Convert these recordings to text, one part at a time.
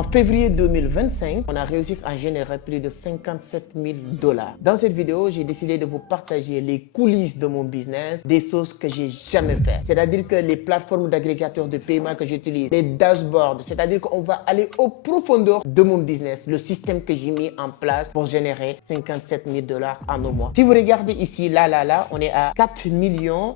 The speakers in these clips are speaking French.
En février 2025, on a réussi à générer plus de 57 000 $. Dans cette vidéo, j'ai décidé de vous partager les coulisses de mon business, des choses que j'ai jamais fait. C'est-à-dire que les plateformes d'agrégateurs de paiement que j'utilise, les dashboards, c'est-à-dire qu'on va aller aux profondeurs de mon business, le système que j'ai mis en place pour générer 57 000 $ en un mois. Si vous regardez ici, là, on est à 4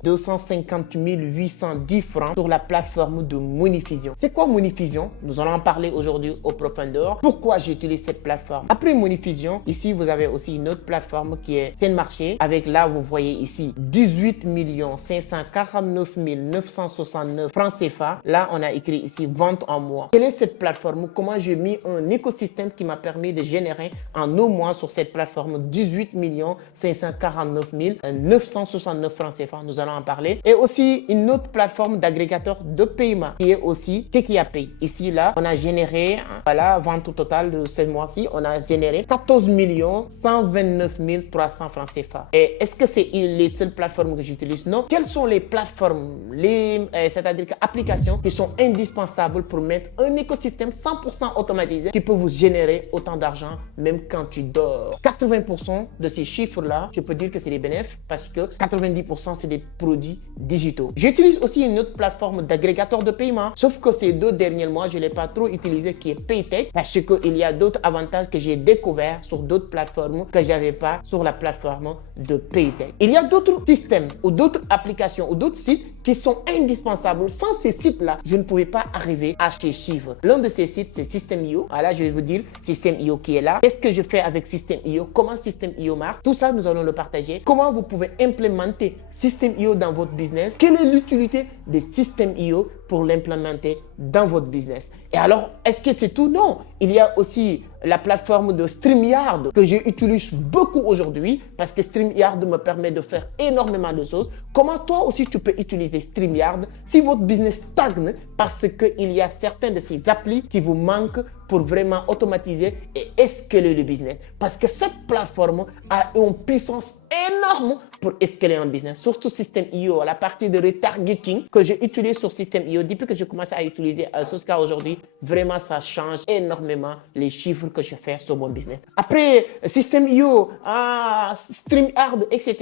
250 810 francs sur la plateforme de Monifusion. C'est quoi Monifusion? Nous allons en parler aujourd'hui au profondeur. Pourquoi j'utilise cette plateforme? Après Monifusion, ici, vous avez aussi une autre plateforme qui est SendMarché. Avec là, vous voyez ici 18 549 969 francs CFA. Là, on a écrit ici vente en mois. Quelle est cette plateforme? Comment j'ai mis un écosystème qui m'a permis de générer en un mois sur cette plateforme 18 549 969 francs CFA. Nous allons en parler. Et aussi une autre plateforme d'agrégateur de paiement qui est aussi KekiaPay. Ici, là, on a généré, voilà, vente au total de ce mois-ci, on a généré 14 129 300 francs CFA. Et est-ce que c'est les seules plateformes que j'utilise? Non. Quelles sont les plateformes, c'est-à-dire applications qui sont indispensables pour mettre un écosystème 100% automatisé qui peut vous générer autant d'argent même quand tu dors? 80% de ces chiffres-là, je peux dire que c'est des bénéfices parce que 90% c'est des produits digitaux. J'utilise aussi une autre plateforme d'agrégateur de paiement, sauf que ces deux derniers mois, je ne l'ai pas trop utilisé, qui est Paytech, parce qu'il y a d'autres avantages que j'ai découverts sur d'autres plateformes que je n'avais pas sur la plateforme de Paytech. Il y a d'autres systèmes ou d'autres applications ou d'autres sites qui sont indispensables. Sans ces sites-là, je ne pouvais pas arriver à ces chiffres. L'un de ces sites, c'est System.io. Voilà, je vais vous dire System.io qui est là. Qu'est-ce que je fais avec System.io? Comment System.io marche? Tout ça, nous allons le partager. Comment vous pouvez implémenter System.io dans votre business? Quelle est l'utilité de System.io pour l'implémenter dans votre business? Et alors, est-ce que c'est tout? Non. Il y a aussi la plateforme de StreamYard que j'utilise beaucoup aujourd'hui parce que StreamYard me permet de faire énormément de choses. Comment toi aussi tu peux utiliser StreamYard si votre business stagne parce qu'il y a certains de ces applis qui vous manquent pour vraiment automatiser et escaler le business? Parce que cette plateforme a une puissance énorme pour escaler un business. Surtout System.io, la partie de retargeting que j'utilise sur System.io depuis que je commence à utiliser jusqu'à aujourd'hui, vraiment ça change énormément les chiffres que je fais sur mon business. Après System.io, StreamYard, etc.,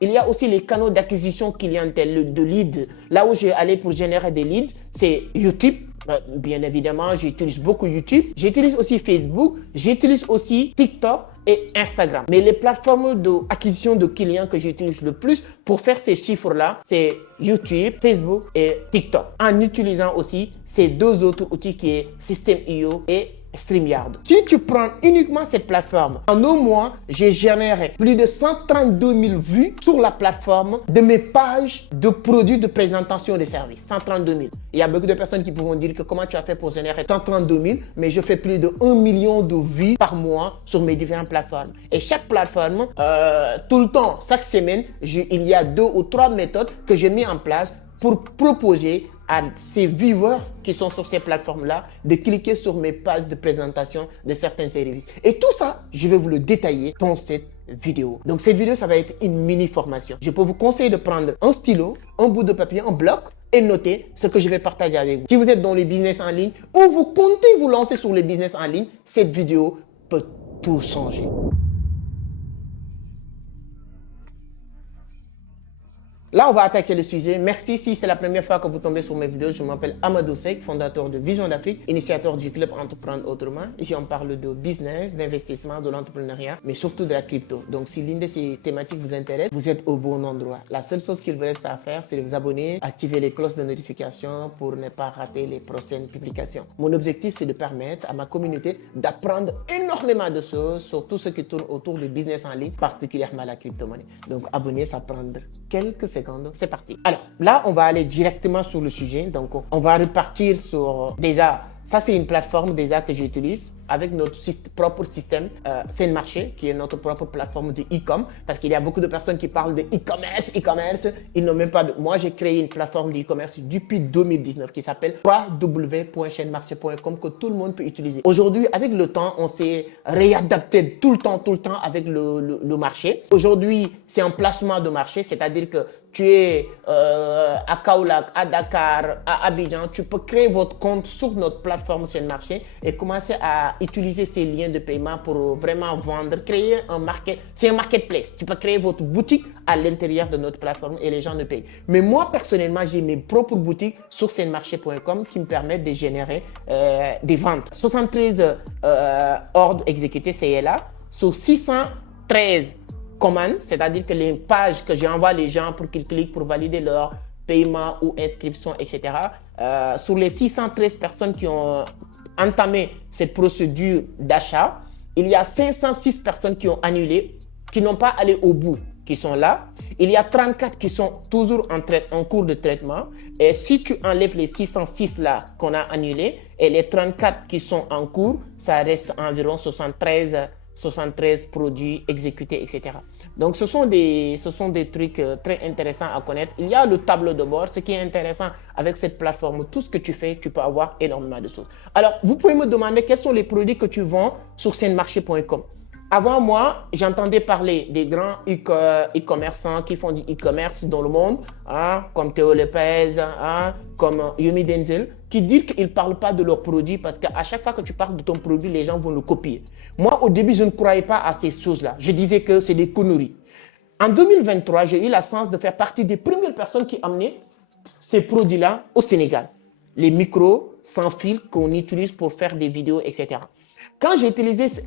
il y a aussi les canaux d'acquisition clientèle, de leads. Là où j'ai allé pour générer des leads, c'est YouTube. Bien évidemment, j'utilise beaucoup YouTube. J'utilise aussi Facebook. J'utilise aussi TikTok et Instagram. Mais les plateformes d'acquisition de clients que j'utilise le plus pour faire ces chiffres-là, c'est YouTube, Facebook et TikTok. En utilisant aussi ces deux autres outils qui est System.io et StreamYard. Si tu prends uniquement cette plateforme, en un mois, j'ai généré plus de 132 000 vues sur la plateforme de mes pages de produits de présentation de services. 132 000. Il y a beaucoup de personnes qui pourront dire que comment tu as fait pour générer 132 000, mais je fais plus de 1 million de vues par mois sur mes différentes plateformes. Et chaque plateforme, tout le temps, chaque semaine, il y a 2 ou 3 méthodes que j'ai mis en place pour proposer à ces viewers qui sont sur ces plateformes-là de cliquer sur mes pages de présentation de certains services. Et tout ça, je vais vous le détailler dans cette vidéo. Donc cette vidéo, ça va être une mini formation. Je peux vous conseiller de prendre un stylo, un bout de papier, un bloc et noter ce que je vais partager avec vous. Si vous êtes dans le business en ligne ou vous comptez vous lancer sur le business en ligne, cette vidéo peut tout changer. Là, on va attaquer le sujet. Merci si c'est la première fois que vous tombez sur mes vidéos. Je m'appelle Amadou Seck, fondateur de Vision d'Afrique, initiateur du club Entreprendre Autrement. Ici, on parle de business, d'investissement, de l'entrepreneuriat, mais surtout de la crypto. Donc, si l'une de ces thématiques vous intéresse, vous êtes au bon endroit. La seule chose qu'il vous reste à faire, c'est de vous abonner, activer les cloches de notification pour ne pas rater les prochaines publications. Mon objectif, c'est de permettre à ma communauté d'apprendre énormément de choses sur tout ce qui tourne autour du business en ligne, particulièrement la crypto-monnaie. Donc, abonner, ça prend quelques secondes. C'est parti. Alors là, on va aller directement sur le sujet. Donc, on va repartir sur déjà, ça c'est une plateforme déjà que j'utilise avec notre propre système SendMarché, qui est notre propre plateforme de e-com, parce qu'il y a beaucoup de personnes qui parlent de e-commerce, ils n'ont même pas de... Moi, j'ai créé une plateforme de e-commerce depuis 2019 qui s'appelle www.chaînemarché.com que tout le monde peut utiliser. Aujourd'hui, avec le temps, on s'est réadapté tout le temps avec le marché. Aujourd'hui, c'est un placement de marché, c'est-à-dire que tu es à Kaolack, à Dakar, à Abidjan, tu peux créer votre compte sur notre plateforme sur le marché et commencer à utiliser ces liens de paiement pour vraiment vendre, créer un market. C'est un marketplace. Tu peux créer votre boutique à l'intérieur de notre plateforme et les gens ne payent. Mais moi, personnellement, j'ai mes propres boutiques sur senmarché.com qui me permettent de générer des ventes. 73 ordres exécutés, c'est là, sur 613 commandes, c'est-à-dire que les pages que j'envoie les gens pour qu'ils cliquent pour valider leur paiement ou inscription, etc. Sur les 613 personnes qui ont entamé cette procédure d'achat, il y a 506 personnes qui ont annulé, qui n'ont pas allé au bout, qui sont là. Il y a 34 qui sont toujours en cours de traitement. Et si tu enlèves les 606 là qu'on a annulés et les 34 qui sont en cours, ça reste environ 73 produits exécutés, etc. Donc, ce sont des trucs très intéressants à connaître. Il y a le tableau de bord. Ce qui est intéressant avec cette plateforme, tout ce que tu fais, tu peux avoir énormément de choses. Alors, vous pouvez me demander quels sont les produits que tu vends sur senmarché.com. Avant moi, j'entendais parler des grands e-commerçants qui font du e-commerce dans le monde, hein, comme Théo Lopez, hein, comme Yumi Denzel, qui disent qu'ils ne parlent pas de leurs produits parce qu'à chaque fois que tu parles de ton produit, les gens vont le copier. Moi, au début, je ne croyais pas à ces choses-là. Je disais que c'est des conneries. En 2023, j'ai eu la chance de faire partie des premières personnes qui amenaient ces produits-là au Sénégal. Les micros sans fil qu'on utilise pour faire des vidéos, etc. Quand j'ai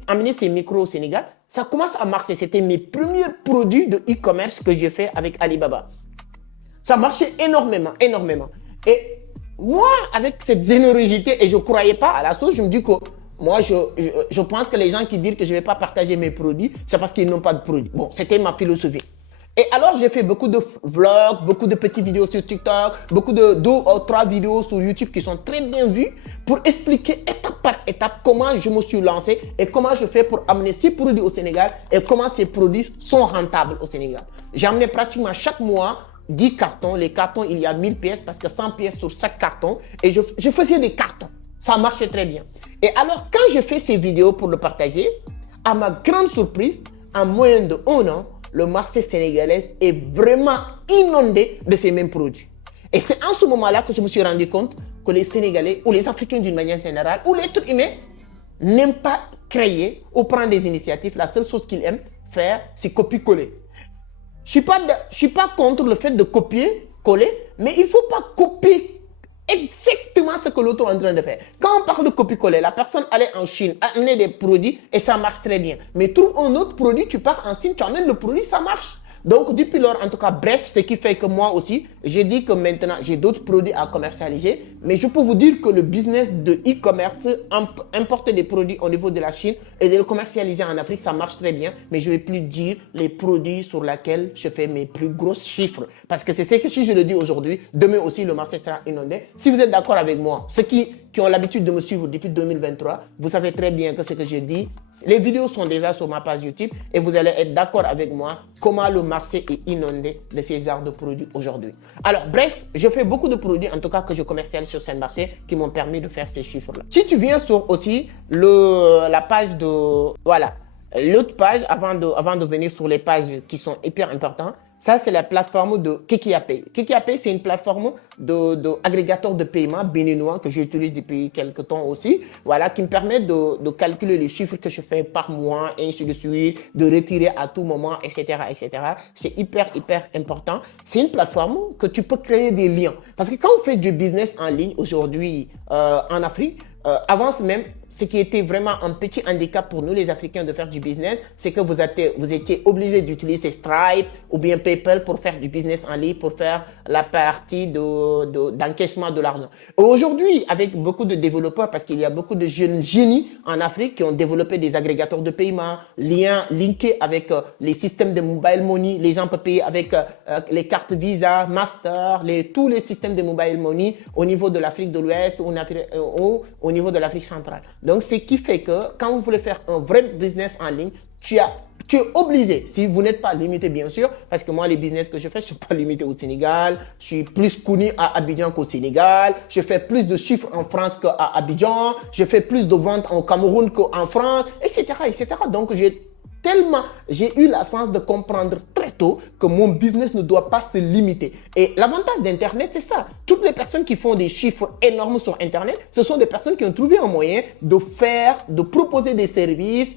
amené ces micros au Sénégal, ça commence à marcher. C'était mes premiers produits de e-commerce que j'ai fait avec Alibaba. Ça marchait énormément, énormément. Et moi, avec cette générosité, et je ne croyais pas à la chose, je me dis que moi, je pense que les gens qui disent que je ne vais pas partager mes produits, c'est parce qu'ils n'ont pas de produits. Bon, c'était ma philosophie. Et alors, j'ai fait beaucoup de vlogs, beaucoup de petites vidéos sur TikTok, beaucoup de 2 ou 3 vidéos sur YouTube qui sont très bien vues pour expliquer étape par étape comment je me suis lancé et comment je fais pour amener ces produits au Sénégal et comment ces produits sont rentables au Sénégal. J'ai amené pratiquement chaque mois 10 cartons. Les cartons, il y a 1000 pièces parce que 100 pièces sur chaque carton. Et je faisais des cartons. Ça marchait très bien. Et alors, quand j'ai fait ces vidéos pour le partager, à ma grande surprise, en moins de 1 an, le marché sénégalais est vraiment inondé de ces mêmes produits. Et c'est en ce moment-là que je me suis rendu compte que les Sénégalais, ou les Africains d'une manière générale, ou l'être humain, n'aiment pas créer ou prendre des initiatives. La seule chose qu'ils aiment faire, c'est copier-coller. Je ne suis pas contre le fait de copier-coller, mais il ne faut pas copier exactement ce que l'autre est en train de faire. Quand on parle de copier-coller, la personne allait en Chine, amener des produits et ça marche très bien. Mais trouve un autre produit, tu pars en Chine, tu amènes le produit, ça marche. Donc, depuis lors, en tout cas, bref, ce qui fait que moi aussi, j'ai dit que maintenant, j'ai d'autres produits à commercialiser. Mais je peux vous dire que le business de e-commerce, importer des produits au niveau de la Chine et de les commercialiser en Afrique, ça marche très bien. Mais je ne vais plus dire les produits sur lesquels je fais mes plus gros chiffres. Parce que c'est ce que si je le dis aujourd'hui, demain aussi, le marché sera inondé. Si vous êtes d'accord avec moi, ceux qui ont l'habitude de me suivre depuis 2023, vous savez très bien que ce que je dis, les vidéos sont déjà sur ma page YouTube et vous allez être d'accord avec moi comment le marché est inondé de ces genres de produits aujourd'hui. Alors bref, je fais beaucoup de produits en tout cas que je commercialise sur Senmarché qui m'ont permis de faire ces chiffres-là. Si tu viens sur aussi la page de... Voilà, l'autre page avant de venir sur les pages qui sont hyper importantes, ça, c'est la plateforme de KikiaPay. KikiaPay, c'est une plateforme d'agrégateur de paiement béninois que j'utilise depuis quelques temps aussi. Voilà, qui me permet de calculer les chiffres que je fais par mois, et ainsi de suite, de retirer à tout moment, etc., etc. C'est hyper, hyper important. C'est une plateforme que tu peux créer des liens. Parce que quand on fait du business en ligne aujourd'hui en Afrique, avant même, ce qui était vraiment un petit handicap pour nous les Africains de faire du business, c'est que vous étiez obligé d'utiliser Stripe ou bien PayPal pour faire du business en ligne, pour faire la partie d'encaissement de l'argent. Aujourd'hui, avec beaucoup de développeurs, parce qu'il y a beaucoup de jeunes génies en Afrique qui ont développé des agrégateurs de paiement, linkés avec les systèmes de mobile money, les gens peuvent payer avec les cartes Visa, Master, tous les systèmes de mobile money au niveau de l'Afrique de l'Ouest ou au niveau de l'Afrique centrale. Donc, ce qui fait que quand vous voulez faire un vrai business en ligne, tu es obligé, si vous n'êtes pas limité bien sûr, parce que moi les business que je fais, je ne suis pas limité au Sénégal, je suis plus connu à Abidjan qu'au Sénégal, je fais plus de chiffres en France qu'à Abidjan, je fais plus de ventes au Cameroun qu'en France, etc., etc. Donc, j'ai tellement, j'ai eu la chance de comprendre très tôt que mon business ne doit pas se limiter. Et l'avantage d'Internet, c'est ça. Toutes les personnes qui font des chiffres énormes sur Internet, ce sont des personnes qui ont trouvé un moyen de proposer des services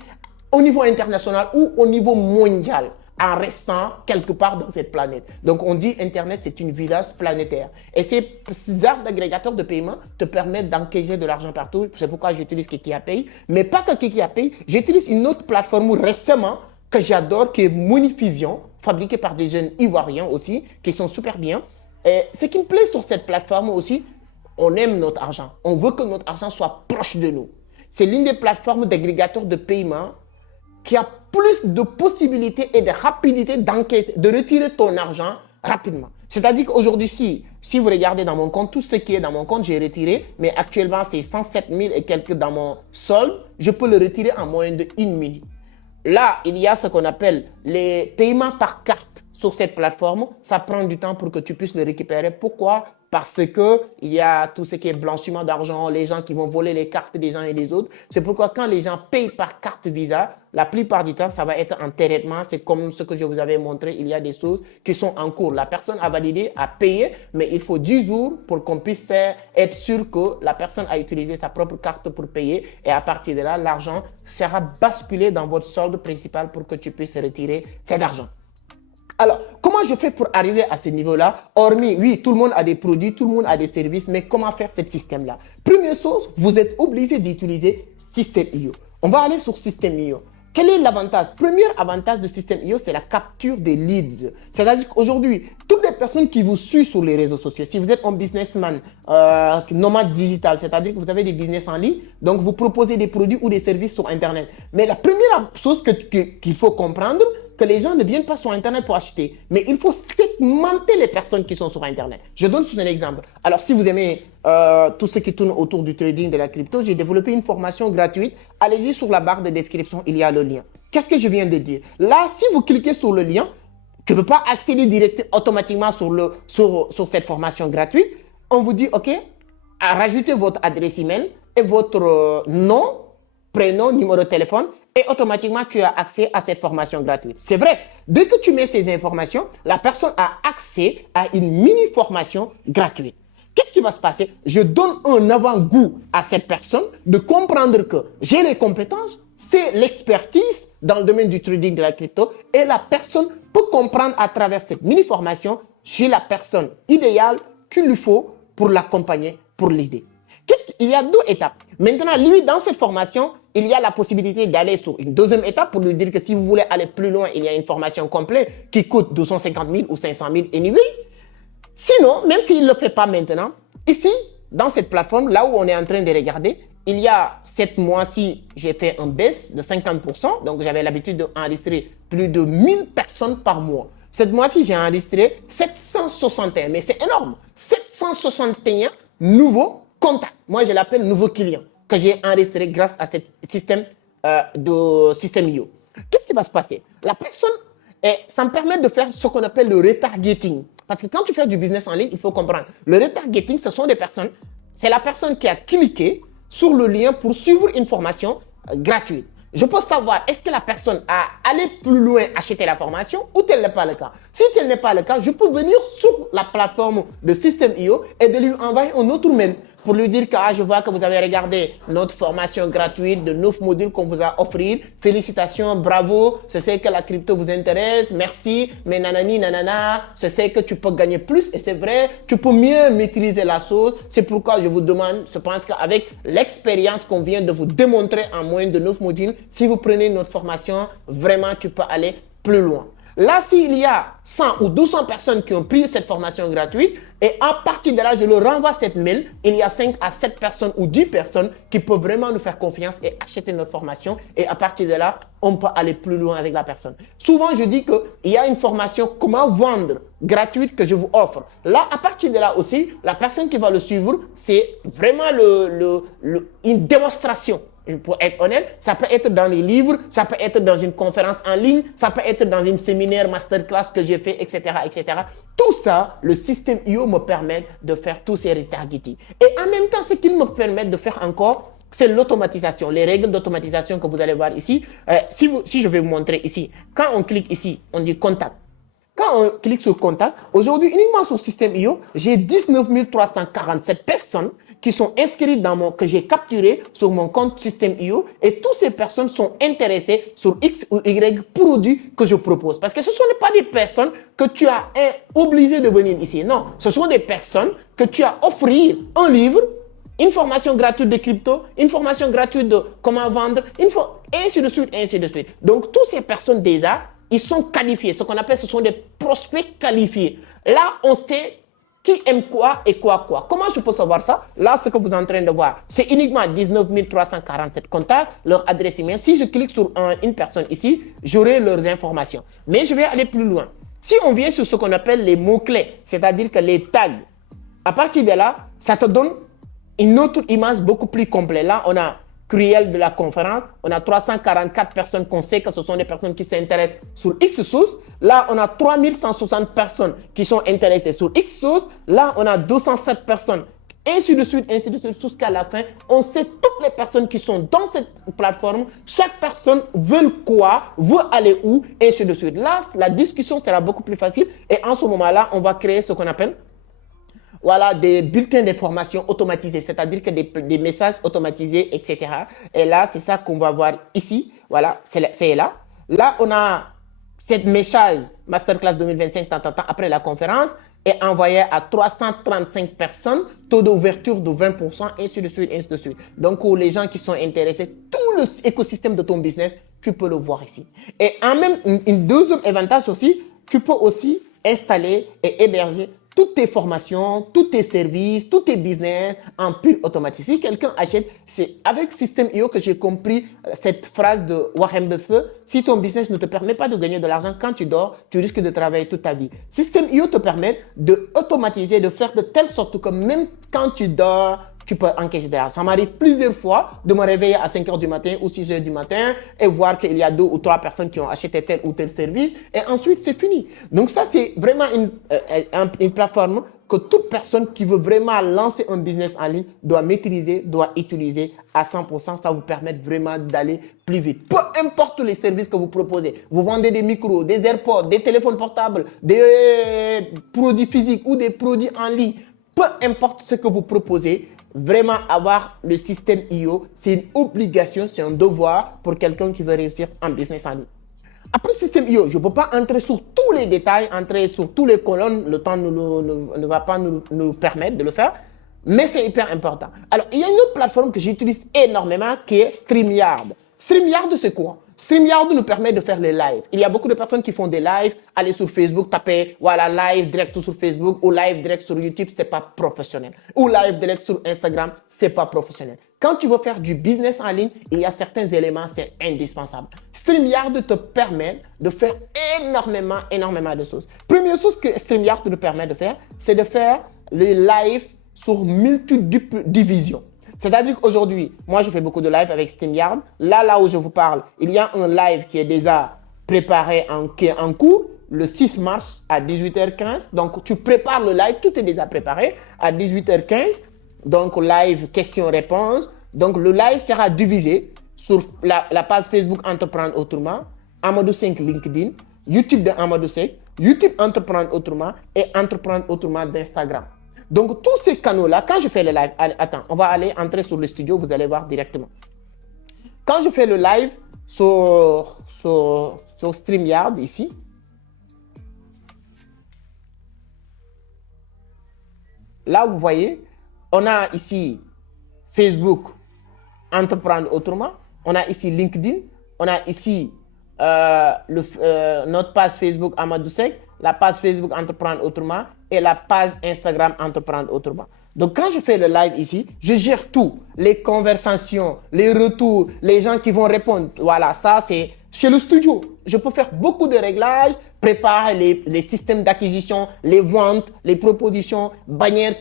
au niveau international ou au niveau mondial, en restant quelque part dans cette planète. Donc, on dit Internet, c'est une village planétaire. Et ces genres d'agrégateurs de paiement te permettent d'encaisser de l'argent partout. C'est pourquoi j'utilise KikiaPay. Mais pas que KikiaPay, j'utilise une autre plateforme récemment que j'adore, qui est Monifusion, fabriquée par des jeunes ivoiriens aussi, qui sont super bien. Et ce qui me plaît sur cette plateforme aussi, on aime notre argent. On veut que notre argent soit proche de nous. C'est l'une des plateformes d'agrégateurs de paiement qui a plus de possibilités et de rapidité d'encaisser, de retirer ton argent rapidement. C'est-à-dire qu'aujourd'hui, si vous regardez dans mon compte, tout ce qui est dans mon compte, j'ai retiré, mais actuellement, c'est 107 000 et quelques dans mon solde. Je peux le retirer en moins de 1 minute. Là, il y a ce qu'on appelle les paiements par carte sur cette plateforme. Ça prend du temps pour que tu puisses le récupérer. Pourquoi? Parce qu'il y a tout ce qui est blanchiment d'argent, les gens qui vont voler les cartes des gens et des autres. C'est pourquoi quand les gens payent par carte Visa, la plupart du temps, ça va être en traitement. C'est comme ce que je vous avais montré. Il y a des choses qui sont en cours. La personne a validé, a payé, mais il faut 10 jours pour qu'on puisse être sûr que la personne a utilisé sa propre carte pour payer. Et à partir de là, l'argent sera basculé dans votre solde principal pour que tu puisses retirer cet argent. Alors, comment je fais pour arriver à ce niveau-là? Hormis, oui, tout le monde a des produits, tout le monde a des services, mais comment faire ce système-là? Première chose, vous êtes obligé d'utiliser System.io. On va aller sur System.io. Quel est l'avantage? Premier avantage de System.io, c'est la capture des leads. C'est-à-dire qu'aujourd'hui, toutes les personnes qui vous suivent sur les réseaux sociaux, si vous êtes un businessman nomade digital, c'est-à-dire que vous avez des business en ligne, donc vous proposez des produits ou des services sur Internet. Mais la première chose qu'il faut comprendre, que les gens ne viennent pas sur Internet pour acheter, mais il faut segmenter les personnes qui sont sur Internet. Je donne un exemple. Alors, si vous aimez tout ce qui tourne autour du trading, de la crypto, j'ai développé une formation gratuite. Allez-y sur la barre de description, il y a le lien. Qu'est-ce que je viens de dire? Là, si vous cliquez sur le lien, tu ne peux pas accéder direct automatiquement sur cette formation gratuite. On vous dit, OK, rajoutez votre adresse email et votre nom, prénom, numéro de téléphone, et automatiquement, tu as accès à cette formation gratuite. C'est vrai, dès que tu mets ces informations, la personne a accès à une mini-formation gratuite. Qu'est-ce qui va se passer? Je donne un avant-goût à cette personne de comprendre que j'ai les compétences, c'est l'expertise dans le domaine du trading de la crypto, et la personne peut comprendre à travers cette mini-formation, je suis la personne idéale qu'il lui faut pour l'accompagner, pour l'aider. Il y a deux étapes. Maintenant, lui, dans cette formation, il y a la possibilité d'aller sur une deuxième étape pour lui dire que si vous voulez aller plus loin, il y a une formation complète qui coûte 250 000 ou 500 000 anyway. Sinon, même s'il ne le fait pas maintenant, ici, dans cette plateforme, là où on est en train de regarder, il y a 7 mois-ci, j'ai fait un baisse de 50%. Donc, j'avais l'habitude d'enregistrer plus de 1000 personnes par mois. Cette mois-ci, j'ai enregistré 761, mais c'est énorme. 761 nouveaux contacts. Moi, je l'appelle nouveau client que j'ai enregistré grâce à ce système de System.io. Qu'est-ce qui va se passer? La personne, ça me permet de faire ce qu'on appelle le retargeting. Parce que quand tu fais du business en ligne, il faut comprendre. Le retargeting, ce sont des personnes, c'est la personne qui a cliqué sur le lien pour suivre une formation gratuite. Je peux savoir, est-ce que la personne a allé plus loin acheter la formation ou tel n'est pas le cas. Si tel n'est pas le cas, je peux venir sur la plateforme de System.io et de lui envoyer un autre mail pour lui dire que je vois que vous avez regardé notre formation gratuite de 9 modules qu'on vous a offert. Félicitations, bravo. Je sais que la crypto vous intéresse. Merci. Mais nanani, nanana. Je sais que tu peux gagner plus et c'est vrai. Tu peux mieux maîtriser la chose. C'est pourquoi je vous demande, je pense qu'avec l'expérience qu'on vient de vous démontrer en moins de 9 modules, si vous prenez notre formation, vraiment, tu peux aller plus loin. Là, s'il y a 100 ou 200 personnes qui ont pris cette formation gratuite, et à partir de là, je leur renvoie cette mail, il y a 5 à 7 personnes ou 10 personnes qui peuvent vraiment nous faire confiance et acheter notre formation. Et à partir de là, on peut aller plus loin avec la personne. Souvent, je dis qu'il y a une formation comment vendre gratuite que je vous offre. Là, à partir de là aussi, la personne qui va le suivre, c'est vraiment une démonstration. Pour être honnête, ça peut être dans les livres, ça peut être dans une conférence en ligne, ça peut être dans une séminaire masterclass que j'ai fait, etc., etc. Tout ça, le System.io me permet de faire tous ces retargeting. Et en même temps, ce qu'il me permet de faire encore, c'est l'automatisation, les règles d'automatisation que vous allez voir ici. Si je vais vous montrer ici, quand on clique ici, on dit contact. Quand on clique sur contact, aujourd'hui, uniquement sur System.io, j'ai 19 347 personnes qui sont inscrites que j'ai capturées sur mon compte System.io et toutes ces personnes sont intéressées sur X ou Y produits que je propose. Parce que ce ne sont pas des personnes que tu as obligé de venir ici. Non, ce sont des personnes que tu as offert un livre, une formation gratuite de crypto, une formation gratuite de comment vendre, ainsi de suite, ainsi de suite. Donc, toutes ces personnes déjà, ils sont qualifiés. Ce qu'on appelle, ce sont des prospects qualifiés. Là, on sait qui aime quoi et quoi. Comment je peux savoir ça? Là, ce que vous êtes en train de voir, c'est uniquement 19 347 contacts, leur adresse email. Si je clique sur une personne ici, j'aurai leurs informations. Mais je vais aller plus loin. Si on vient sur ce qu'on appelle les mots-clés, c'est-à-dire que les tags, à partir de là, ça te donne une autre image beaucoup plus complète. Là, on a cruel de la conférence, on a 344 personnes qu'on sait que ce sont des personnes qui s'intéressent sur X source. Là, on a 3160 personnes qui sont intéressées sur X source. Là, on a 207 personnes, ainsi de suite, jusqu'à la fin. On sait toutes les personnes qui sont dans cette plateforme. Chaque personne veut quoi, veut aller où, ainsi de suite. Là, la discussion sera beaucoup plus facile. Et en ce moment-là, on va créer ce qu'on appelle des bulletins d'information automatisés, c'est-à-dire que des messages automatisés, etc. Et là, c'est ça qu'on va voir ici. Voilà, c'est là. Là, on a cette message Masterclass 2025, après la conférence, est envoyé à 335 personnes, taux d'ouverture de 20%, ainsi de suite, ainsi de suite. Donc, pour les gens qui sont intéressés, tout l'écosystème de ton business, tu peux le voir ici. Et en même, une deuxième avantage aussi, tu peux aussi installer et héberger toutes tes formations, tous tes services, tous tes business en pur automatique. Si quelqu'un achète, c'est avec System.io que j'ai compris cette phrase de Warren Buffett. Si ton business ne te permet pas de gagner de l'argent quand tu dors, tu risques de travailler toute ta vie. System.io te permet d'automatiser, de faire de telle sorte que même quand tu dors, tu peux encaisser de l'argent. Ça m'arrive plusieurs fois de me réveiller à 5 h du matin ou 6 h du matin et voir qu'il y a 2 ou 3 personnes qui ont acheté tel ou tel service et ensuite c'est fini. Donc ça, c'est vraiment une plateforme que toute personne qui veut vraiment lancer un business en ligne doit maîtriser, doit utiliser à 100%. Ça vous permet vraiment d'aller plus vite. Peu importe les services que vous proposez. Vous vendez des micros, des AirPods, des téléphones portables, des produits physiques ou des produits en ligne. Peu importe ce que vous proposez, vraiment avoir le System.io, c'est une obligation, c'est un devoir pour quelqu'un qui veut réussir en business en ligne. Après System.io, je ne peux pas entrer sur tous les détails, entrer sur tous les colonnes, le temps ne va pas nous permettre de le faire, mais c'est hyper important. Alors, il y a une autre plateforme que j'utilise énormément qui est StreamYard. StreamYard, c'est quoi? StreamYard nous permet de faire les lives. Il y a beaucoup de personnes qui font des lives. Allez sur Facebook, tapez voilà, live direct sur Facebook ou live direct sur YouTube, ce n'est pas professionnel. Ou live direct sur Instagram, ce n'est pas professionnel. Quand tu veux faire du business en ligne, il y a certains éléments, c'est indispensable. StreamYard te permet de faire énormément de choses. Première chose que StreamYard te permet de faire, c'est de faire le live sur multidivision. C'est-à-dire qu'aujourd'hui, moi, je fais beaucoup de live avec StreamYard. Là où je vous parle, il y a un live qui est déjà préparé, qui est en cours, le 6 mars à 18h15. Donc, tu prépares le live, tout est déjà préparé à 18h15. Donc, live questions-réponses. Donc, le live sera divisé sur la page Facebook Entreprendre Autrement, Amadou 5 LinkedIn, YouTube de Amadou 5, YouTube Entreprendre Autrement et Entreprendre Autrement d'Instagram. Donc, tous ces canaux-là, quand je fais le live, attends, on va aller entrer sur le studio, vous allez voir directement. Quand je fais le live sur StreamYard ici, là, vous voyez, on a ici Facebook, Entreprendre Autrement, on a ici LinkedIn, on a ici notre page Facebook Amadou Seck, la page Facebook Entreprendre Autrement et la page Instagram Entreprendre Autrement. Donc, quand je fais le live ici, je gère tout. Les conversations, les retours, les gens qui vont répondre. Voilà, ça, c'est chez le studio. Je peux faire beaucoup de réglages, prépare les systèmes d'acquisition, les ventes, les propositions, bannières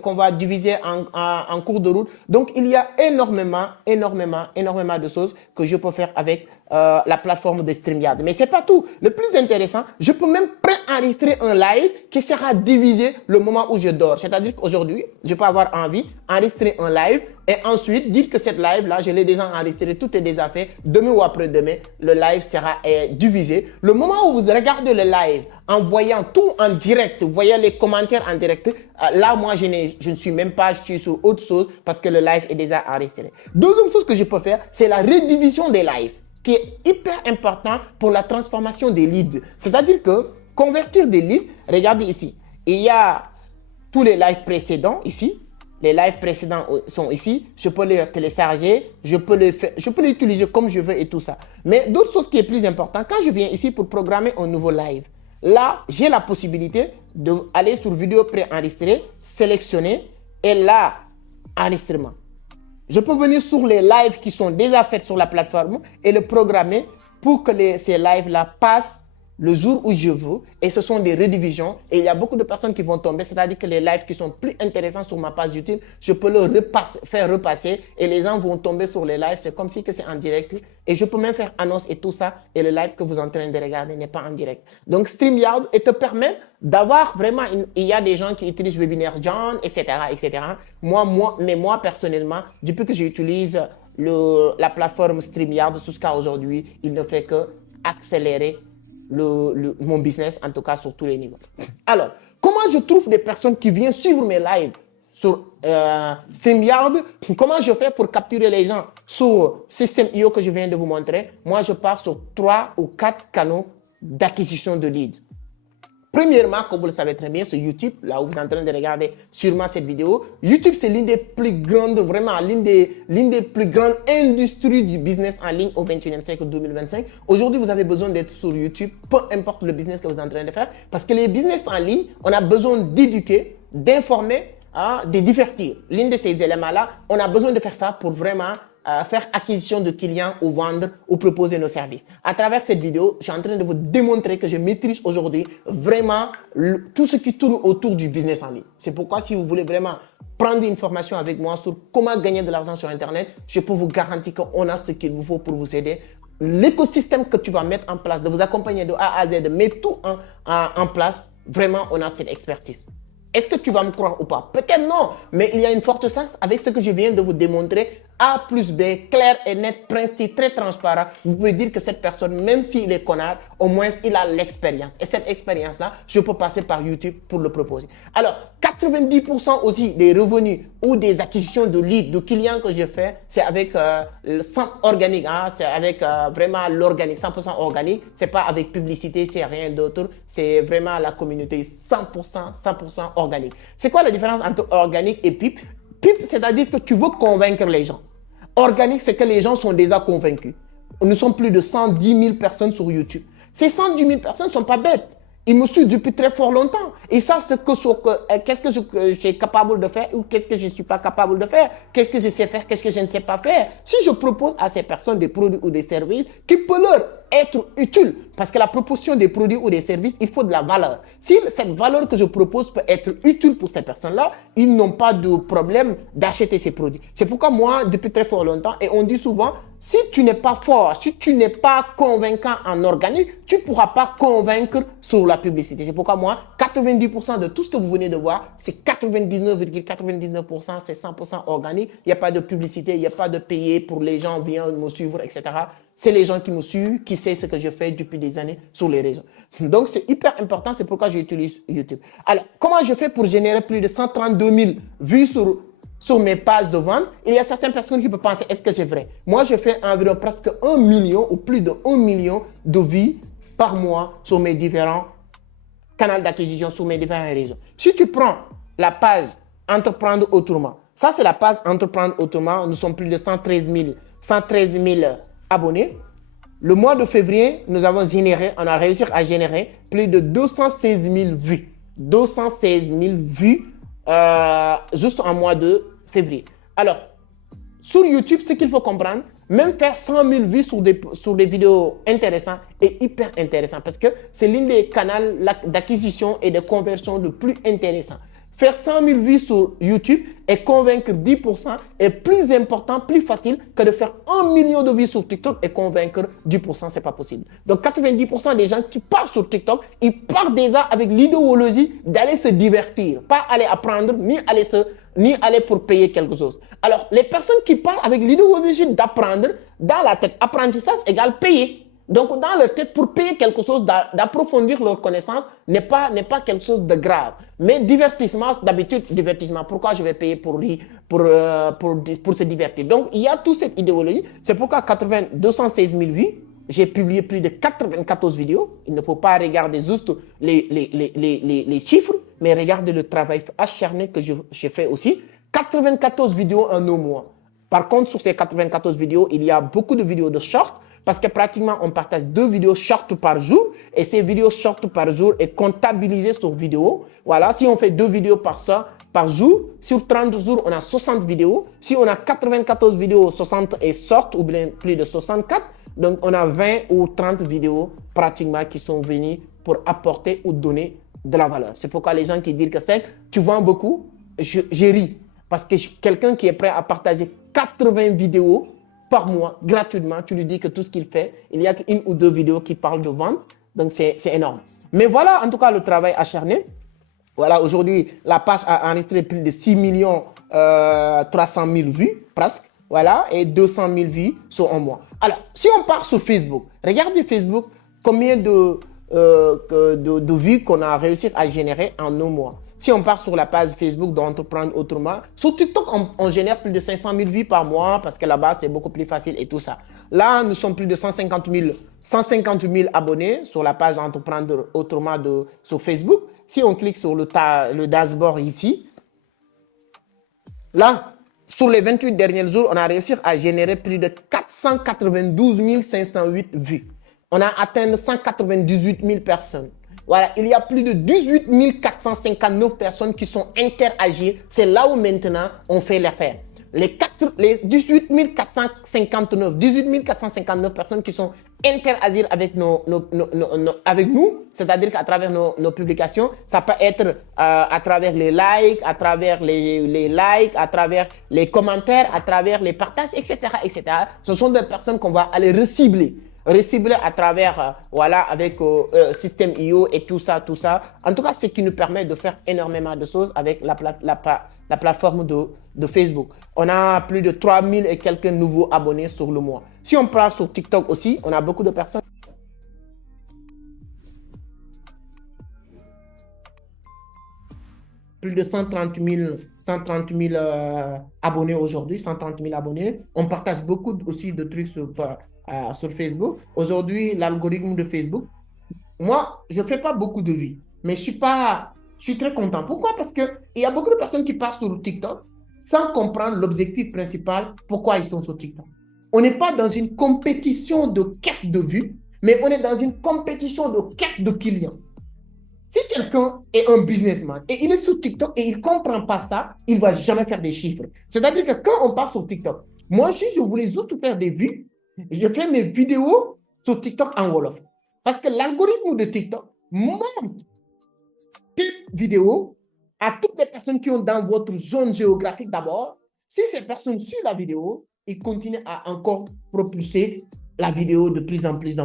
qu'on va diviser en cours de route. Donc, il y a énormément de choses que je peux faire avec la plateforme de StreamYard. Mais c'est pas tout. Le plus intéressant, je peux même préenregistrer un live qui sera divisé le moment où je dors. C'est-à-dire qu'aujourd'hui, je peux avoir envie d'enregistrer un live et ensuite dire que cette live-là, je l'ai déjà enregistré, tout est déjà fait. Demain ou après-demain, le live sera divisé. Le moment où vous regardez le live en voyant tout en direct, vous voyez les commentaires en direct, là, moi, je ne suis même pas, je suis sur autre chose parce que le live est déjà enregistré. Deuxième chose que je peux faire, c'est la redivision des lives, qui est hyper important pour la transformation des leads. C'est-à-dire que convertir des leads, regardez ici, il y a tous les lives précédents ici. Les lives précédents sont ici. Je peux les télécharger, je peux les utiliser comme je veux et tout ça. Mais d'autres choses qui est plus important, quand je viens ici pour programmer un nouveau live, là, j'ai la possibilité d'aller sur vidéo préenregistrée, sélectionner et là, enregistrement. Je peux venir sur les lives qui sont déjà faits sur la plateforme et le programmer pour que ces lives-là passent le jour où je veux. Et ce sont des redivisions. Et il y a beaucoup de personnes qui vont tomber. C'est-à-dire que les lives qui sont plus intéressants sur ma page YouTube, je peux faire repasser et les gens vont tomber sur les lives. C'est comme si c'est en direct. Et je peux même faire annonce et tout ça. Et le live que vous êtes en train de regarder n'est pas en direct. Donc, StreamYard te permet d'avoir vraiment... Il y a des gens qui utilisent Webinar John, etc. etc. Moi, personnellement, depuis que j'utilise la plateforme StreamYard jusqu'à aujourd'hui, il ne fait que accélérer mon business, en tout cas sur tous les niveaux. Alors, comment je trouve des personnes qui viennent suivre mes lives sur StreamYard? Comment je fais pour capturer les gens sur System.io que je viens de vous montrer? Moi, je pars sur 3 ou 4 canaux d'acquisition de leads. Premièrement, comme vous le savez très bien, c'est YouTube, là où vous êtes en train de regarder sûrement cette vidéo. YouTube, c'est l'une des plus grandes, vraiment, l'une des plus grandes industries du business en ligne au 21e siècle 2025. Aujourd'hui, vous avez besoin d'être sur YouTube, peu importe le business que vous êtes en train de faire, parce que les business en ligne, on a besoin d'éduquer, d'informer, de divertir. L'un de ces éléments-là, on a besoin de faire ça pour vraiment faire acquisition de clients ou vendre ou proposer nos services. À travers cette vidéo, je suis en train de vous démontrer que je maîtrise aujourd'hui vraiment tout ce qui tourne autour du business en ligne. C'est pourquoi si vous voulez vraiment prendre une formation avec moi sur comment gagner de l'argent sur Internet, je peux vous garantir qu'on a ce qu'il vous faut pour vous aider. L'écosystème que tu vas mettre en place, de vous accompagner de A à Z, de mettre tout en place, vraiment, on a cette expertise. Est-ce que tu vas me croire ou pas? Peut-être non, mais il y a une forte chance avec ce que je viens de vous démontrer. A plus B, clair et net, principe très transparent. Vous pouvez dire que cette personne, même s'il est connard, au moins il a l'expérience. Et cette expérience-là, je peux passer par YouTube pour le proposer. Alors, 90% aussi des revenus ou des acquisitions de leads, de clients que je fais, c'est avec le 100% organique. Hein? C'est avec vraiment l'organique, 100% organique. C'est pas avec publicité, c'est rien d'autre. C'est vraiment la communauté 100% organique. C'est quoi la différence entre organique et PIP? PIP, c'est-à-dire que tu veux convaincre les gens. Organique, c'est que les gens sont déjà convaincus. Nous sommes plus de 110 000 personnes sur YouTube. Ces 110 000 personnes ne sont pas bêtes. Ils me suivent depuis très fort longtemps. Ils savent qu'est-ce que je suis capable de faire ou qu'est-ce que je ne suis pas capable de faire. Qu'est-ce que je sais faire, qu'est-ce que je ne sais pas faire. Si je propose à ces personnes des produits ou des services qui peuvent leur être utiles, parce que la proposition des produits ou des services, il faut de la valeur. Si cette valeur que je propose peut être utile pour ces personnes-là, ils n'ont pas de problème d'acheter ces produits. C'est pourquoi moi, depuis très fort longtemps, et on dit souvent, si tu n'es pas fort, si tu n'es pas convaincant en organique, tu ne pourras pas convaincre sur la publicité. C'est pourquoi moi, 90% de tout ce que vous venez de voir, c'est 99,99%, c'est 100% organique. Il n'y a pas de publicité, il n'y a pas de payer pour les gens viennent me suivre, etc. C'est les gens qui me suivent, qui savent ce que je fais depuis des années sur les réseaux. Donc, c'est hyper important, c'est pourquoi j'utilise YouTube. Alors, comment je fais pour générer plus de 132 000 vues sur mes pages de vente? Il y a certaines personnes qui peuvent penser, est-ce que c'est vrai? Moi, je fais environ presque 1 million ou plus de 1 million de vues par mois sur mes différents canaux d'acquisition, sur mes différents réseaux. Si tu prends la page Entreprendre autrement, ça c'est la page Entreprendre autrement, nous sommes plus de 113 000 abonnés. Le mois de février, on a réussi à générer plus de 216 000 vues. 216 000 vues juste en mois de février. Alors, Sur YouTube, ce qu'il faut comprendre, même faire 100 000 vues sur des vidéos intéressantes est hyper intéressant parce que c'est l'une des canaux d'acquisition et de conversion le plus intéressant. Faire 100 000 vues sur YouTube et convaincre 10% est plus important, plus facile que de faire 1 million de vues sur TikTok et convaincre 10%, ce n'est pas possible. Donc 90% des gens qui partent sur TikTok, ils partent déjà avec l'idéologie d'aller se divertir, pas aller apprendre, ni aller pour payer quelque chose. Alors, les personnes qui parlent avec l'idéologie d'apprendre, dans la tête, apprentissage égale payer. Donc, dans leur tête, pour payer quelque chose, d'approfondir leur connaissance n'est pas quelque chose de grave. Mais divertissement, d'habitude, divertissement. Pourquoi je vais payer pour se divertir? Donc, il y a toute cette idéologie. C'est pourquoi 216 000 vues, j'ai publié plus de 94 vidéos. Il ne faut pas regarder juste les chiffres, mais regarder le travail acharné que j'ai fait aussi. 94 vidéos en un mois. Par contre, sur ces 94 vidéos, il y a beaucoup de vidéos de short parce que pratiquement, on partage 2 vidéos short par jour et ces vidéos short par jour est comptabilisée sur vidéo. Voilà, si on fait 2 vidéos par jour, sur 30 jours, on a 60 vidéos. Si on a 94 vidéos, 60 et short ou bien plus de 64, donc on a 20 ou 30 vidéos pratiquement qui sont venues pour apporter ou donner de la valeur. C'est pourquoi les gens qui disent que c'est, tu vends beaucoup, je ris. Parce que quelqu'un qui est prêt à partager 80 vidéos par mois gratuitement, tu lui dis que tout ce qu'il fait, il y a une ou deux vidéos qui parlent de vente. Donc, c'est énorme. Mais voilà, en tout cas, le travail acharné. Voilà, aujourd'hui, la page a enregistré plus de 6 300 000 vues, presque. Voilà, et 200 000 vues sur un mois. Alors, si on part sur Facebook, regardez Facebook, combien de vues qu'on a réussi à générer en un mois. Si on part sur la page Facebook d'Entreprendre Autrement, sur TikTok, on génère plus de 500 000 vues par mois parce que là-bas, c'est beaucoup plus facile et tout ça. Là, nous sommes plus de 150 000 abonnés sur la page Entreprendre Autrement sur Facebook. Si on clique sur le dashboard ici, là, sur les 28 derniers jours, on a réussi à générer plus de 492 508 vues. On a atteint 198 000 personnes. Voilà, il y a plus de 18 459 personnes qui sont interagies. C'est là où maintenant on fait l'affaire. Les 18 459 personnes qui sont interagies avec avec nous, c'est-à-dire qu'à travers nos publications, ça peut être à travers les likes, à travers les likes, à travers les commentaires, à travers les partages, etc., etc. Ce sont des personnes qu'on va aller recibler à travers, voilà, avec système IO et tout ça. En tout cas, ce qui nous permet de faire énormément de choses avec la plateforme de Facebook. On a plus de 3000 et quelques nouveaux abonnés sur le mois. Si on parle sur TikTok aussi, on a beaucoup de personnes. Plus de 130 000 abonnés aujourd'hui, 130 000 abonnés. On partage beaucoup aussi de trucs sur Facebook. Aujourd'hui, l'algorithme de Facebook, moi, je ne fais pas beaucoup de vues, mais je suis très content. Pourquoi? Parce qu'il y a beaucoup de personnes qui passent sur TikTok sans comprendre l'objectif principal, pourquoi ils sont sur TikTok. On n'est pas dans une compétition de quête de vues, mais on est dans une compétition de quête de clients. Si quelqu'un est un businessman et il est sur TikTok et il ne comprend pas ça, il ne va jamais faire des chiffres. C'est-à-dire que quand on part sur TikTok, moi, si je voulais juste faire des vues, je fais mes vidéos sur TikTok en Wolof. Parce que l'algorithme de TikTok montre tes vidéos à toutes les personnes qui ont dans votre zone géographique d'abord. Si ces personnes suivent la vidéo, ils continuent à encore propulser la vidéo de plus en plus.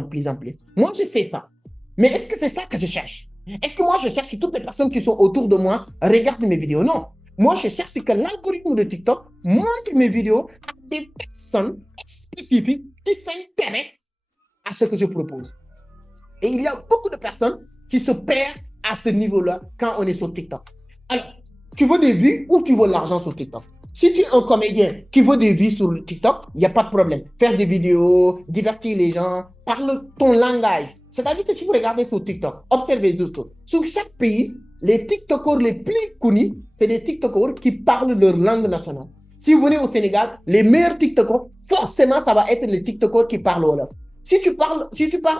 Moi, je sais ça. Mais est-ce que c'est ça que je cherche? Est-ce que moi, je cherche que toutes les personnes qui sont autour de moi regardent mes vidéos? Non. Moi, je cherche que l'algorithme de TikTok montre mes vidéos à des personnes spécifiques qui s'intéressent à ce que je propose. Et il y a beaucoup de personnes qui se perdent à ce niveau-là quand on est sur TikTok. Alors, tu veux des vues ou tu veux l'argent sur TikTok? Si tu es un comédien qui veut des vues sur TikTok, il n'y a pas de problème. Faire des vidéos, divertir les gens, parle ton langage. C'est-à-dire que si vous regardez sur TikTok, observez juste, sur chaque pays, les TikTokers les plus connus, c'est des TikTokers qui parlent leur langue nationale. Si vous venez au Sénégal, les meilleurs TikTokers, forcément, ça va être les TikTokers qui parlent Wolof. Si tu pars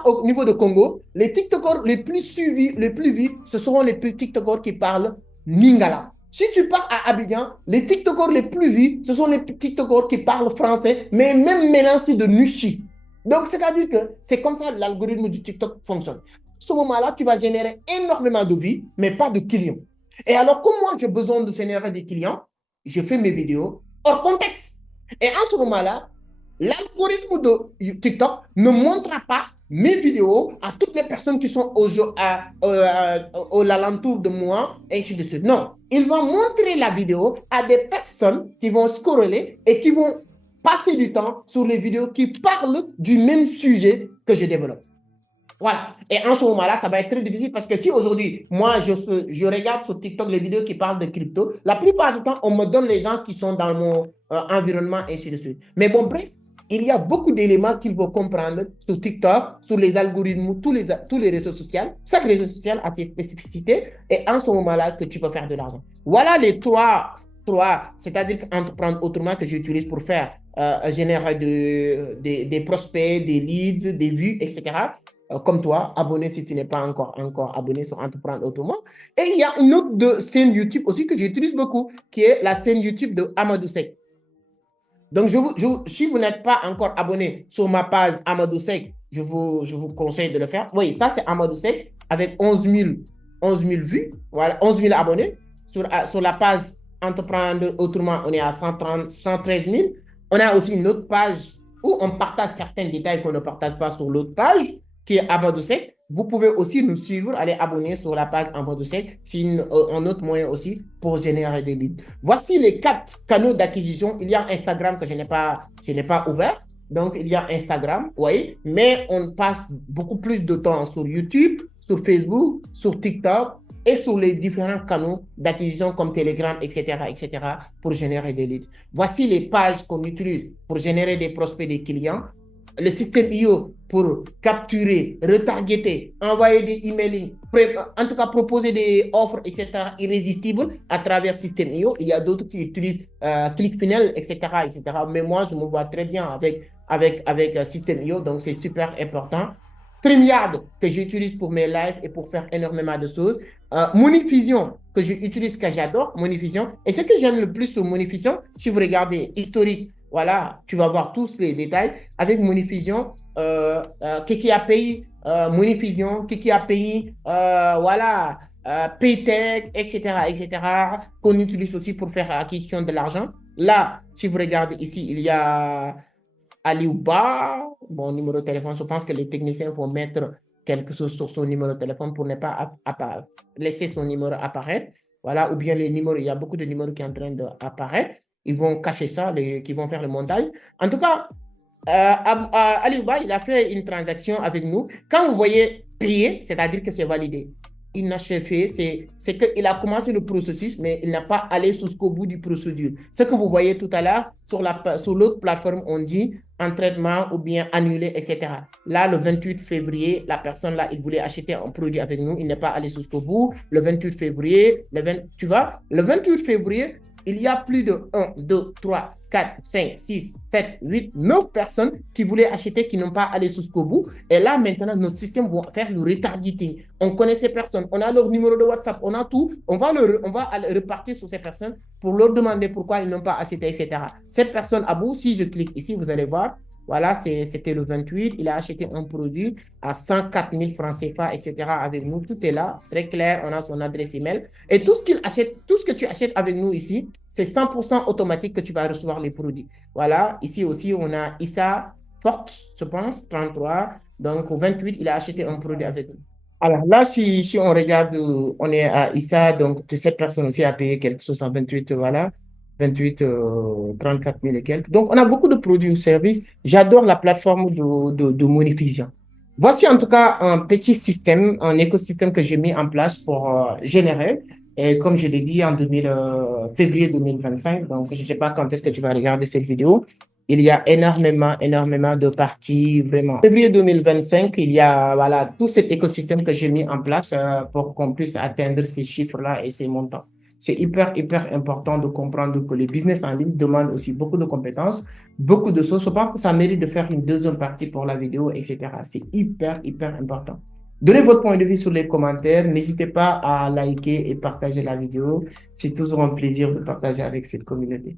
au niveau de Congo, les TikTokers les plus suivis, les plus vus, ce seront les TikTokers qui parlent Lingala. Si tu pars à Abidjan, les TikTokers les plus vus, ce sont les TikTokers qui parlent français, mais même mélangés de Nushi. Donc, c'est-à-dire que c'est comme ça que l'algorithme du TikTok fonctionne. À ce moment-là, tu vas générer énormément de vues, mais pas de clients. Et alors, comme moi, j'ai besoin de générer des clients, je fais mes vidéos hors contexte. Et à ce moment-là, l'algorithme de TikTok ne montrera pas mes vidéos à toutes les personnes qui sont au alentour de moi, et ainsi de suite. Non, il va montrer la vidéo à des personnes qui vont scroller et qui vont passer du temps sur les vidéos qui parlent du même sujet que je développe. Voilà. Et en ce moment-là, ça va être très difficile parce que si aujourd'hui, moi, je regarde sur TikTok les vidéos qui parlent de crypto, la plupart du temps, on me donne les gens qui sont dans mon environnement, et ainsi de suite. Mais bon, bref, il y a beaucoup d'éléments qu'il faut comprendre sur TikTok, sur les algorithmes, tous les réseaux sociaux. Chaque réseau social a ses spécificités et en ce moment-là que tu peux faire de l'argent. Voilà les trois, c'est-à-dire entreprendre autrement que j'utilise pour faire générer des prospects, des leads, des vues, etc. Comme toi, abonné si tu n'es pas encore abonné sur Entreprendre Autrement. Et il y a une autre chaîne YouTube aussi que j'utilise beaucoup, qui est la chaîne YouTube de Amadou Seck. Donc, si vous n'êtes pas encore abonné sur ma page Amadou Seck, je vous conseille de le faire. Oui, ça, c'est Amadou Seck avec 11 000 vues, voilà, 11 000 abonnés. Sur la page Entreprendre Autrement, on est à 113 000. On a aussi une autre page où on partage certains détails qu'on ne partage pas sur l'autre page, qui est Amadou Seck. Vous pouvez aussi nous suivre, aller abonner sur la page Amadou Seck. C'est un autre moyen aussi pour générer des leads. Voici les 4 canaux d'acquisition. Il y a Instagram que je n'ai pas ouvert. Donc, il y a Instagram, oui, mais on passe beaucoup plus de temps sur YouTube, sur Facebook, sur TikTok et sur les différents canaux d'acquisition comme Telegram, etc., pour générer des leads. Voici les pages qu'on utilise pour générer des prospects, des clients. Le système IO pour capturer, retargeter, envoyer des emails, en tout cas proposer des offres, etc., irrésistibles à travers système IO. Il y a d'autres qui utilisent ClickFunnels, etc., Mais moi, je me vois très bien avec système IO, donc c'est super important. StreamYard que j'utilise pour mes lives et pour faire énormément de choses. Monifusion que j'utilise, que j'adore, Monifusion. Et ce que j'aime le plus sur Monifusion, si vous regardez historique, voilà, tu vas voir tous les détails. Avec Monifusion, Kiki API, Monifusion, Kiki API, voilà, Paytech, etc., qu'on utilise aussi pour faire acquisition de l'argent. Là, si vous regardez ici, il y a Aliouba, mon numéro de téléphone. Je pense que les techniciens vont mettre quelque chose sur son numéro de téléphone pour ne pas laisser son numéro apparaître. Voilà, ou bien les numéros, il y a beaucoup de numéros qui sont en train d'apparaître. Ils vont cacher ça, qui vont faire le montage. En tout cas, Aliouba, il a fait une transaction avec nous. Quand vous voyez payer, c'est-à-dire que c'est validé. Il n'a fait, c'est qu'il a commencé le processus, mais il n'a pas allé jusqu'au bout du procédure. Ce que vous voyez tout à l'heure, sur l'autre plateforme, on dit en traitement ou bien annulé, etc. Là, le 28 février, la personne là, il voulait acheter un produit avec nous, il n'est pas allé jusqu'au bout. Le 28 février, tu vois, le 28 février, il y a plus de 1, 2, 3, 4, 5, 6, 7, 8, 9 personnes qui voulaient acheter, qui n'ont pas allé jusqu'au bout. Et là, maintenant, notre système va faire le retargeting. On connaît ces personnes, on a leur numéro de WhatsApp, on a tout. On va repartir sur ces personnes pour leur demander pourquoi ils n'ont pas acheté, etc. Cette personne, Abou, si je clique ici, vous allez voir, voilà, c'était le 28. Il a acheté un produit à 104 000 francs CFA, etc. avec nous. Tout est là, très clair. On a son adresse email. Et tout ce qu'il achète, tout ce que tu achètes avec nous ici, c'est 100% automatique que tu vas recevoir les produits. Voilà, ici aussi, on a Issa Forte, je pense, 33. Donc, au 28, il a acheté un produit avec nous. Alors là, si on regarde, on est à Issa, donc cette personne aussi a payé quelque chose en 28, voilà. 28, 34 000 et quelques. Donc, on a beaucoup de produits ou services. J'adore la plateforme de Monifusion. Voici en tout cas un petit système, un écosystème que j'ai mis en place pour générer. Et comme je l'ai dit, en février 2025, donc je ne sais pas quand est-ce que tu vas regarder cette vidéo, il y a énormément de parties, vraiment. Février 2025, il y a voilà, tout cet écosystème que j'ai mis en place pour qu'on puisse atteindre ces chiffres-là et ces montants. C'est hyper important de comprendre que le business en ligne demande aussi beaucoup de compétences, beaucoup de choses. Je pense que ça mérite de faire une deuxième partie pour la vidéo, etc. C'est hyper important. Donnez votre point de vue sur les commentaires. N'hésitez pas à liker et partager la vidéo. C'est toujours un plaisir de partager avec cette communauté.